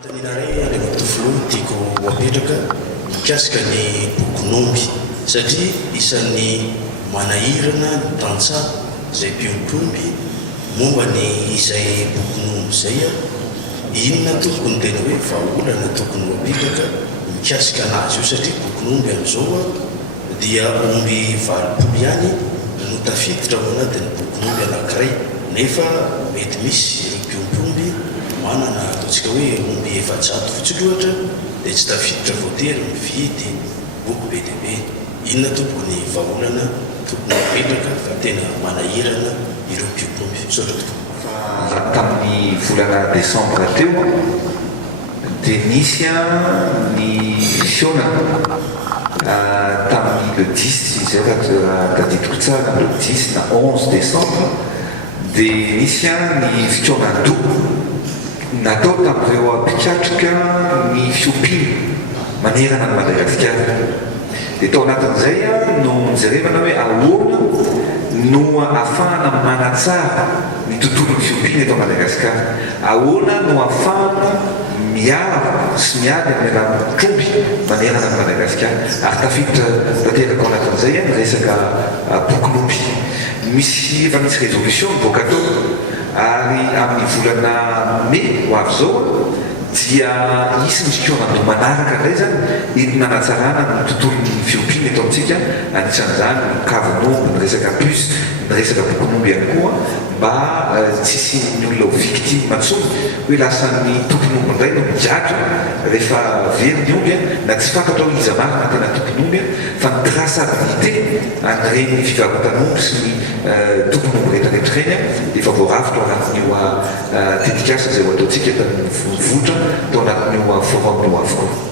Fanontaniana ray tofiloha tiako apetraka mikasika ny bokin'omby satria isan'ny manahirana ny tantsaha izay mpiompiomby momba ny izay bokin'omby izay inona tokony tena hoe vahaolana tokony apetraka mikasika anazy io satria bokin'omby amin'izao dia omby valopolo ihany no tafiditra ao anatin'ny bokin'omby anankiray nefa mety misy ireo mpiompiomby manana ataontsika hoe omby efajato fotsiny ohatra dia tsy tafiditra voatery mividy boky be dia be. Inona tokony vahaolana tokony apetraka fa tena manahirana ireo mpiompiomby misaotra tokoa. Tamin'ny volana desambra teo dia nisy ny fiompiana tamin'ny le 10 izay raha tadidiko tsara le 10 na 11 décembre dia nisy ny fitoanando natao tamin'ireo mpikatrika ny fiompiana manerana ny Madagasikara. Dia tao anatin'izay no nijerevana hoe ahoana no ahafahana manatsara ny tontolon'ny fiompiana eto Madagasikara, ahoana no ahafahana miaro sy miady amin'ny alalan'ny tromby manerana ny Madagasikara. Ary tafiditra tanteraka ao anatin'izay ny resaka bokin'omby. Efa misy résolution miboaka tao ary amin'ny volana mai ho avy zao dia isy ny fitoanando manaraka indray zany entina hanatsarana ny tontolon'ny fiompiana eto amintsika. Anisan'izany ny kavin'omby, ny resaka puce, ny resaka bokin'omby ihany koa mba tsisy ny olona ho victime matsony hoe lasan'ny tompon'omby indray no migato rehefa very ny omby na tsy fantatra hoe iza marina tena tompon'omby fa ny traçabilité an'ireny fivarotan'omby sy ny tompon'omby rehetrarehetra ireny dia efa voaravitra ao anatin'io tetikasa izay ho ataontsika tan'ny vovotra tao anatin'io forum io avokoa.